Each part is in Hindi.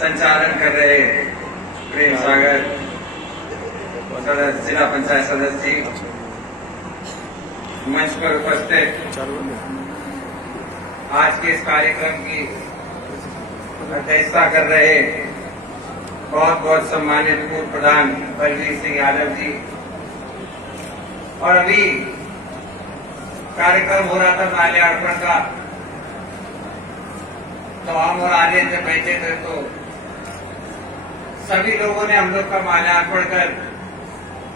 संचालन कर रहे प्रेम सागर जिला पंचायत सदस्य जी, मंच पर उपस्थित आज के इस कार्यक्रम की अध्यक्षता कर रहे बहुत बहुत सम्मानित पूर्व प्रधान बलवीर सिंह यादव जी, और अभी कार्यक्रम हो रहा था माल्यार्पण का, तो हम और आगे जब बैठे थे तो सभी लोगों ने हम लोग का माल्यार्पण कर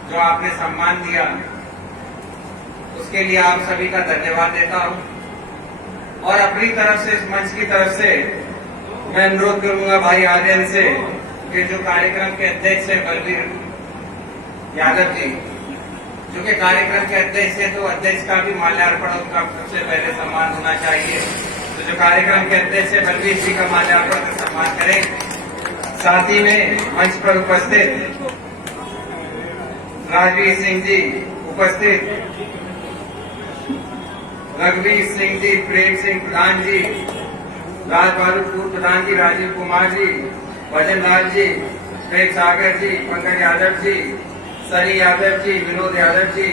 जो आपने सम्मान दिया, उसके लिए आप सभी का धन्यवाद देता हूं। और अपनी तरफ से, इस मंच की तरफ से मैं अनुरोध करूंगा भाई आर्यन से कि जो कार्यक्रम के अध्यक्ष है बलवीर यादव जी, जो कि कार्यक्रम के अध्यक्ष है, तो अध्यक्ष का भी माल्यार्पण उनका सबसे पहले सम्मान होना चाहिए। तो जो कार्यक्रम के अध्यक्ष है बलवीर जी का माल्यार्पण का सम्मान करें। साथ ही में मंच पर उपस्थित राजवीर सिंह जी उपस्थित, रघुवीर सिंह जी, प्रेम सिंह प्रधान जी, राजबालू पूर्व प्रधान जी, राजीव कुमार जी, भजन लाल जी, प्रेम सागर जी, पंकज यादव जी, सनी यादव जी, विनोद यादव जी,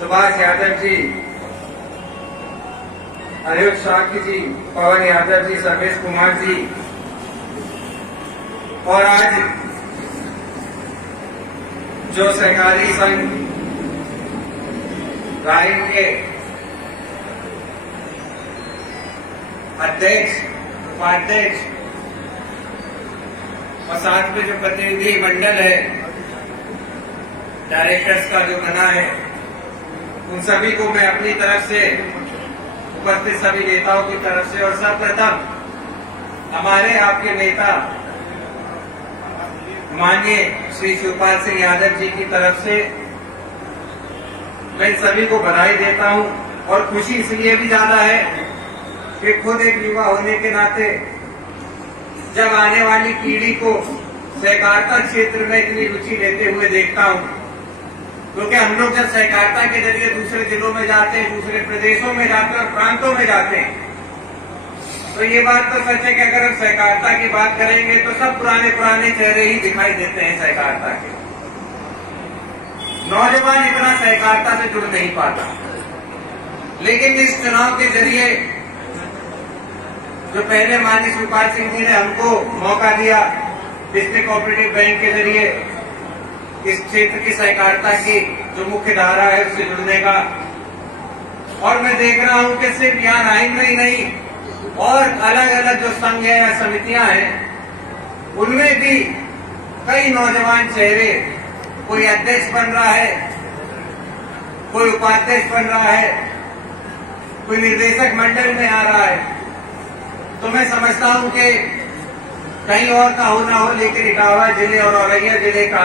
सुभाष यादव जी, अनिरुद्ध साकी जी, पवन यादव जी, सर्वेश कुमार जी, और आज जो सहकारी संघ राइन के अध्यक्ष, उपाध्यक्ष और साथ में जो प्रतिनिधि मंडल है, डायरेक्टर्स का जो बना है, उन सभी को मैं अपनी तरफ से, उपस्थित सभी नेताओं की तरफ से, और सर्वप्रथम हमारे आपके नेता माननीय श्री शिवपाल सिंह यादव जी की तरफ से मैं सभी को बधाई देता हूं। और खुशी इसलिए भी ज्यादा है कि खुद एक युवा होने के नाते जब आने वाली पीढ़ी को सहकारिता क्षेत्र में इतनी रुचि लेते हुए देखता हूं, क्योंकि हम लोग जब सहकारिता के जरिए दूसरे जिलों में जाते हैं, दूसरे प्रदेशों में जाते हैं और प्रांतों में जाते हैं, तो ये बात तो सच है कि अगर हम सहकारिता की बात करेंगे तो सब पुराने पुराने चेहरे ही दिखाई देते हैं सहकारिता के। नौजवान इतना सहकारिता से जुड़ नहीं पाता, लेकिन इस चुनाव के जरिए जो पहले माननीय शिवपाल सिंह जी ने हमको मौका दिया डिस्ट्रिक्ट कोऑपरेटिव बैंक के जरिए इस क्षेत्र की सहकारिता की जो मुख्य धारा है उससे जुड़ने का, और मैं देख रहा हूं कि सिर्फ यहाँ राइन में ही नहीं और अलग अलग जो संघ है या समितियां हैं, उनमें भी कई नौजवान चेहरे, कोई अध्यक्ष बन रहा है, कोई उपाध्यक्ष बन रहा है, कोई निर्देशक मंडल में आ रहा है। तो मैं समझता हूं कि कहीं और का हो ना हो, लेकिन इटावा जिले और औरैया जिले का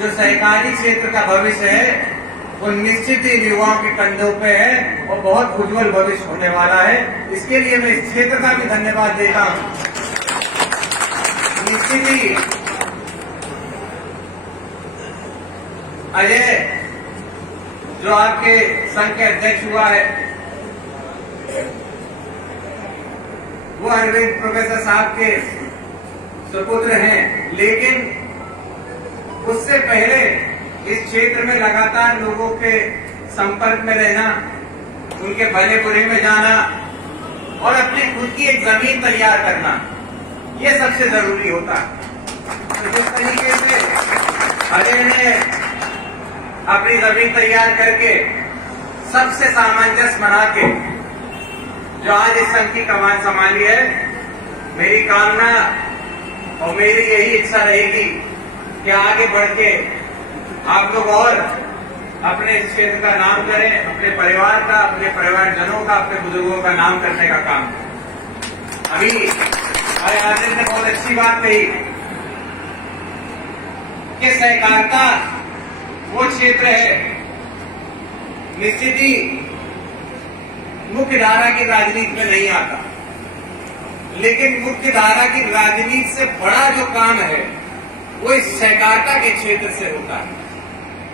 जो सहकारी क्षेत्र का भविष्य है वो निश्चित ही युवाओं के कंधों पे है और बहुत उज्जवल भविष्य होने वाला है। इसके लिए मैं इस क्षेत्र का भी धन्यवाद देता हूं। निश्चित ही अजय जो आपके संघ के अध्यक्ष हुआ है, वो अरविंद प्रोफेसर साहब के सुपुत्र हैं, लेकिन उससे पहले इस क्षेत्र में लगातार लोगों के संपर्क में रहना, उनके भले बुरे में जाना और अपनी खुद की एक जमीन तैयार करना, ये सबसे जरूरी होता है। तो जिस तरीके से अजय ने अपनी जमीन तैयार करके सबसे सामंजस्य बना के जो आज इस संघ की कमान संभाली है, मेरी कामना और मेरी यही इच्छा रहेगी कि आगे बढ़ के आप लोग और अपने क्षेत्र का नाम करें, अपने परिवार का, अपने परिवारजनों का, अपने बुजुर्गों का नाम करने का काम। अभी हमारे आदित्य ने बहुत अच्छी बात कही कि सहकारिता वो क्षेत्र है, निश्चित ही मुख्य धारा की राजनीति में नहीं आता, लेकिन मुख्य धारा की राजनीति से बड़ा जो काम है वो इस सहकारिता के क्षेत्र से होता है।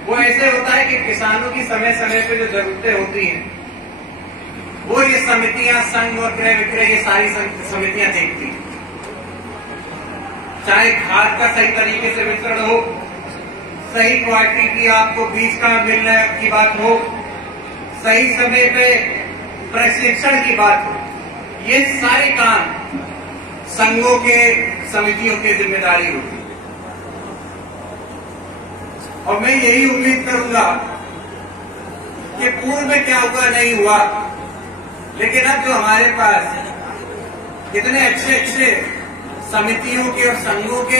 वो ऐसे होता है कि किसानों की समय समय पे जो जरूरतें होती हैं वो ये समितियां, संघ और क्रय विक्रय, ये सारी समितियां देखती हैं। चाहे खाद का सही तरीके से वितरण हो, सही क्वालिटी की आपको बीज का मिलने की बात हो, सही समय पे प्रशिक्षण की बात हो, ये सारे काम संघों के समितियों की जिम्मेदारी होगी। और मैं यही उम्मीद करूंगा कि पूर्व में क्या हुआ नहीं हुआ, लेकिन अब जो हमारे पास इतने अच्छे अच्छे समितियों के और संघों के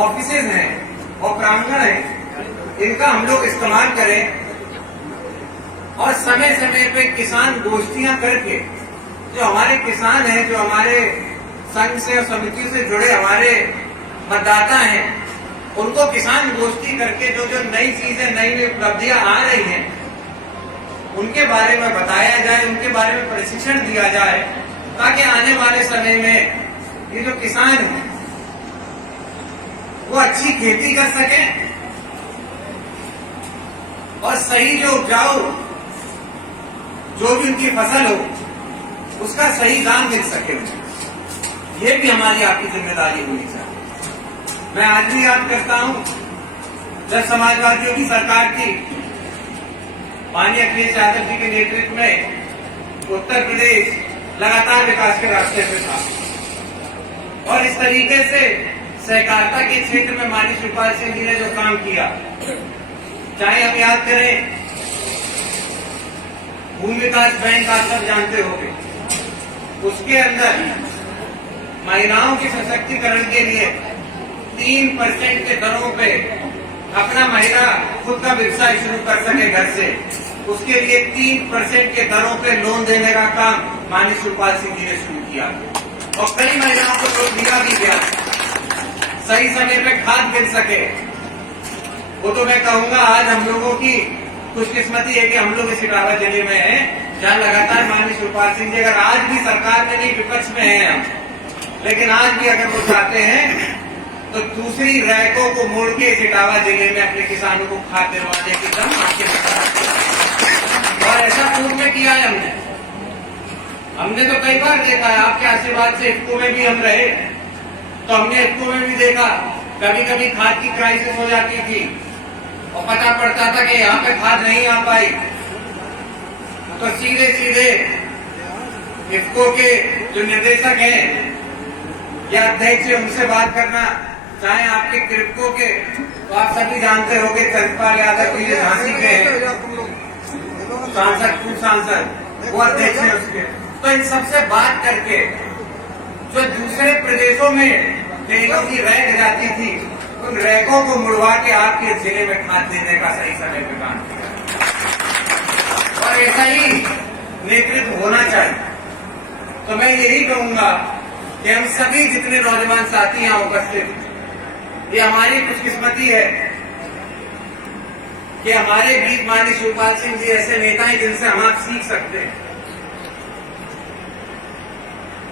ऑफिसेज हैं और प्रांगण हैं, इनका हम लोग इस्तेमाल करें और समय समय पे किसान गोष्ठियां करके जो हमारे किसान हैं, जो हमारे संघ से और समितियों से जुड़े हमारे मतदाता हैं, उनको किसान गोष्ठी करके जो जो नई चीजें, नई नई उपलब्धियां आ रही हैं, उनके बारे में बताया जाए, उनके बारे में प्रशिक्षण दिया जाए, ताकि आने वाले समय में ये जो किसान हैं वो अच्छी खेती कर सकें और सही जो उपजाऊ जो भी उनकी फसल हो उसका सही दाम मिल सके। ये भी हमारी आपकी जिम्मेदारी होनी चाहिए। मैं आज भी याद करता हूं, जब समाजवादियों की सरकार थी, माननीय अखिलेश यादव जी के नेतृत्व में उत्तर प्रदेश लगातार विकास के रास्ते पे था और इस तरीके से सहकारिता के क्षेत्र में माननीय शिवपाल सिंह जी ने जो काम किया, चाहे हम याद करें भूमि विकास बैंक, आप सब जानते होंगे, उसके अंदर महिलाओं के सशक्तिकरण के लिए 3% के दरों पे अपना महिला खुद का व्यवसाय शुरू कर सके घर से, उसके लिए 3% के दरों पे लोन देने का काम माननीय शिवपाल सिंह जी ने शुरू किया और कई महिलाओं को लोन दिया भी गया, सही समय पे खाद मिल सके। वो तो मैं कहूंगा आज हम लोगों की खुशकिस्मती है कि हम लोग इस इटावा जिले में हैं, जहां लगातार माननीय शिवपाल सिंह जी अगर आज भी सरकार में नहीं विपक्ष में हैं हम, लेकिन आज भी अगर वो चाहते हैं तो दूसरी रैकों को मोड़ के इस इटावा जिले में अपने किसानों को खाद दिलवाने की दम आपके और ऐसा पूर्व में किया है हमने तो कई बार देखा है। आपके आशीर्वाद से इफ्को में भी हम रहे तो हमने इफ्को में भी देखा, कभी कभी खाद की क्राइसिस हो जाती थी और पता पड़ता था कि यहाँ पे खाद नहीं आ पाई, तो सीधे सीधे इफ्को के जो निदेशक हैं या अध्यक्ष है उनसे बात करना, चाहे आपके क्रिप्को के, तो आप सभी जानते होंगे चंद्रपाल यादव जी झांसी के सांसद, पूर्व सांसद, वो अध्यक्ष है उसके, तो इन सबसे बात करके जो दूसरे प्रदेशों में तेलों की रैक जाती थी, उन रैकों को मुड़वा के आपके जिले में खाद देने का सही समय पे काम किया और ऐसा ही नेतृत्व होना चाहिए। तो मैं यही कहूंगा कि हम सभी जितने नौजवान साथी यहाँ उपस्थित, ये हमारी खुशकिस्मती है कि हमारे बीच माननीय शिवपाल सिंह जी ऐसे नेता हैं जिनसे हम आप सीख सकते हैं।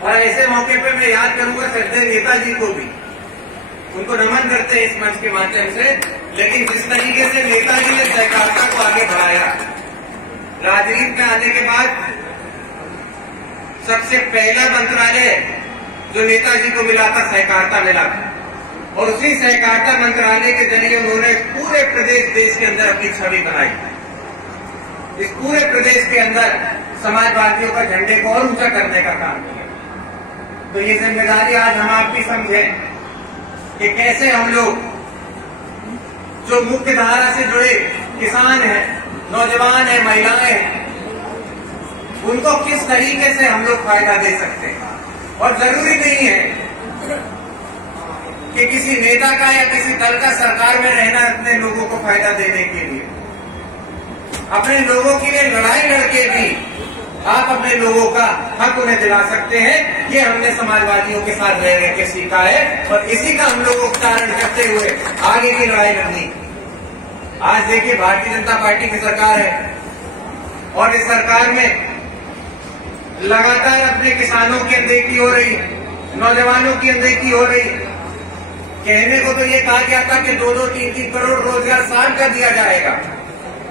और ऐसे मौके पे मैं याद करूंगा श्रद्धेय नेताजी को भी, उनको नमन करते हैं इस मंच के माध्यम से, लेकिन जिस तरीके से नेताजी ने सहकारिता को आगे बढ़ाया, राजनीति में आने के बाद सबसे पहला मंत्रालय जो नेताजी को मिला था सहकारिता मिला और उसी सहकारिता मंत्रालय के जरिए उन्होंने पूरे प्रदेश देश के अंदर अपनी छवि बनाई। इस पूरे प्रदेश के अंदर समाजवादियों का झंडे को और ऊंचा करने का काम किया। तो ये जिम्मेदारी आज हम आप भी समझें कि कैसे हम लोग जो मुख्य धारा से जुड़े किसान हैं, नौजवान हैं, महिलाएं हैं, उनको किस तरीके से हम लोग फायदा दे सकते हैं। और जरूरी नहीं है कि किसी नेता का या किसी दल का सरकार में रहना अपने लोगों को फायदा देने के लिए, अपने लोगों के लिए लड़ाई लड़के भी आप अपने लोगों का हक उन्हें दिला सकते हैं। ये हमने समाजवादियों के साथ रह रह के सीखा है और इसी का हम लोग उपचारण करते हुए आगे की लड़ाई लड़नी। आज देखिए भारतीय जनता पार्टी की सरकार है और इस सरकार में लगातार अपने किसानों की अनदेखी हो रही, नौजवानों की अनदेखी हो रही। कहने को तो ये कहा गया था कि 2-2, 3-3 करोड़ रोजगार साल का दिया जाएगा,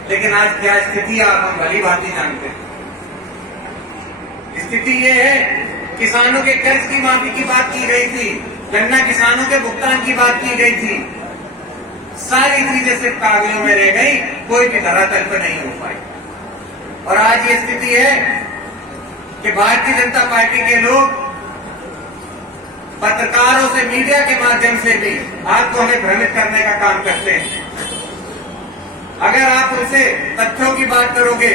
लेकिन आज क्या स्थिति आप हम भली भांति जानते हैं। स्थिति ये है, किसानों के कर्ज की माफी की बात की गई थी, गन्ना किसानों के भुगतान की बात की गई थी। सारी चीजें सिर्फ कागजों में रह गई, कोई भी धरातल पर नहीं हो पाई। और आज ये स्थिति है कि भारतीय जनता पार्टी के लोग पत्रकारों से, मीडिया के माध्यम से भी आपको हमें भ्रमित करने का काम करते हैं। अगर आप उनसे तथ्यों की बात करोगे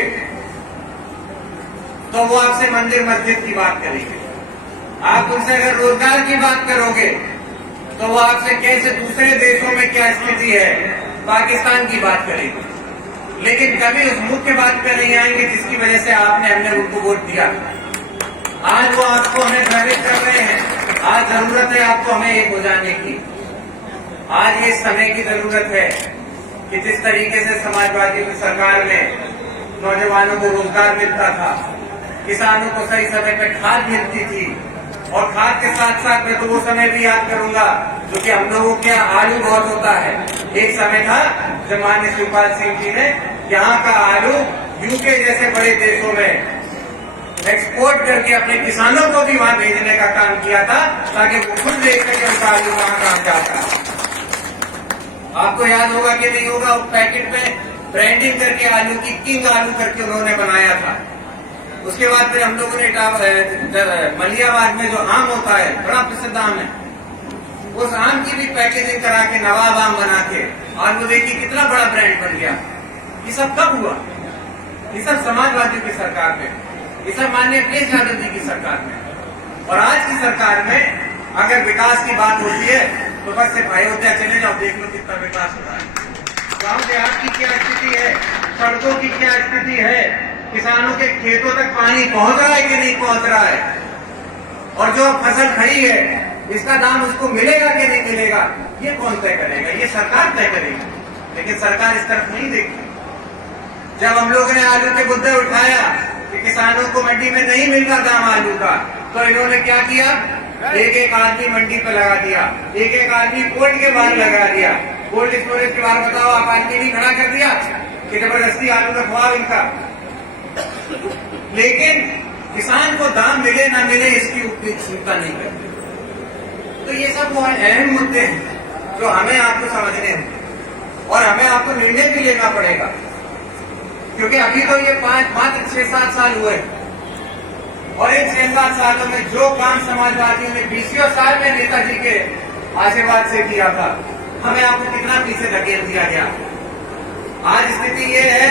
तो वो आपसे मंदिर मस्जिद की बात करेंगे। आप उनसे अगर रोजगार की बात करोगे तो वो आपसे कैसे दूसरे देशों में क्या स्थिति है, पाकिस्तान की बात करेंगे। लेकिन कभी उस मुख्य बात पर नहीं आएंगे जिसकी वजह से हमने उनको वोट दिया। आज वो आपको हमें भ्रमित कर रहे हैं। आज जरूरत है आपको हमें एक हो जाने की। आज ये समय की जरूरत है कि जिस तरीके से समाजवादी की सरकार में नौजवानों को रोजगार मिलता था, किसानों को सही समय पर खाद मिलती थी, और खाद के साथ साथ मैं तो वो समय भी याद करूंगा जो कि हम लोगों के यहाँ आलू बहुत होता है। एक समय था जब माननीय शिवपाल सिंह जी ने यहाँ का आलू यूके जैसे बड़े देशों में एक्सपोर्ट करके अपने किसानों को भी वहां भेजने का काम किया था, ताकि वो खुद देख सके उनका आलू वहां काम जाता है। आपको याद होगा कि नहीं होगा, उस पैकेट पे ब्रांडिंग करके आलू की किंग आलू करके उन्होंने बनाया था। उसके बाद फिर हम लोगों ने मलियाबाद में जो आम होता है, बड़ा प्रसिद्ध आम है, उस आम की भी पैकेजिंग करा के नवाब आम बना के, और वो देखिए कितना बड़ा ब्रांड बन गया। ये सब कब हुआ? ये सब समाजवादी की सरकार में, ये सब माननीय अखिलेश यादव जी की सरकार में। और आज की सरकार में अगर विकास की बात होती है तो बस सिर्फ अयोध्या चले जाओ, देख लो कितना विकास हो रहा है। गांव देहात की क्या स्थिति है, सड़कों की क्या स्थिति है, किसानों के खेतों तक पानी पहुंच रहा है कि नहीं पहुंच रहा है, और जो फसल खड़ी है इसका दाम उसको मिलेगा कि नहीं मिलेगा, ये कौन तय करेगा? ये सरकार तय करेगी। लेकिन सरकार इस तरफ नहीं देखती। जब हम लोगों ने आलू के मुद्दे उठाया कि किसानों को मंडी में नहीं मिल रहा दाम आलू का, तो इन्होंने क्या किया? एक एक आदमी मंडी पे लगा दिया, एक एक आदमी कोल्ड के बाहर लगा दिया। कोल्ड स्टोरेज के बाहर बताओ, आप आदमी नहीं खड़ा कर दिया कि जबरदस्ती आलू रखवाओ इनका। लेकिन किसान को दाम मिले ना मिले इसकी चिंता नहीं करते। तो ये सब वो अहम मुद्दे हैं जो हमें आपको समझने हैं, और हमें आपको निर्णय भी लेना पड़ेगा। क्योंकि अभी तो ये मात्र 6-7 साल हुए, और इन 6-7 सालों में जो काम समाजवादियों ने 20 साल में नेताजी के आशीर्वाद से किया था, हमें आपको कितना पीछे धकेल दिया गया। आज स्थिति ये है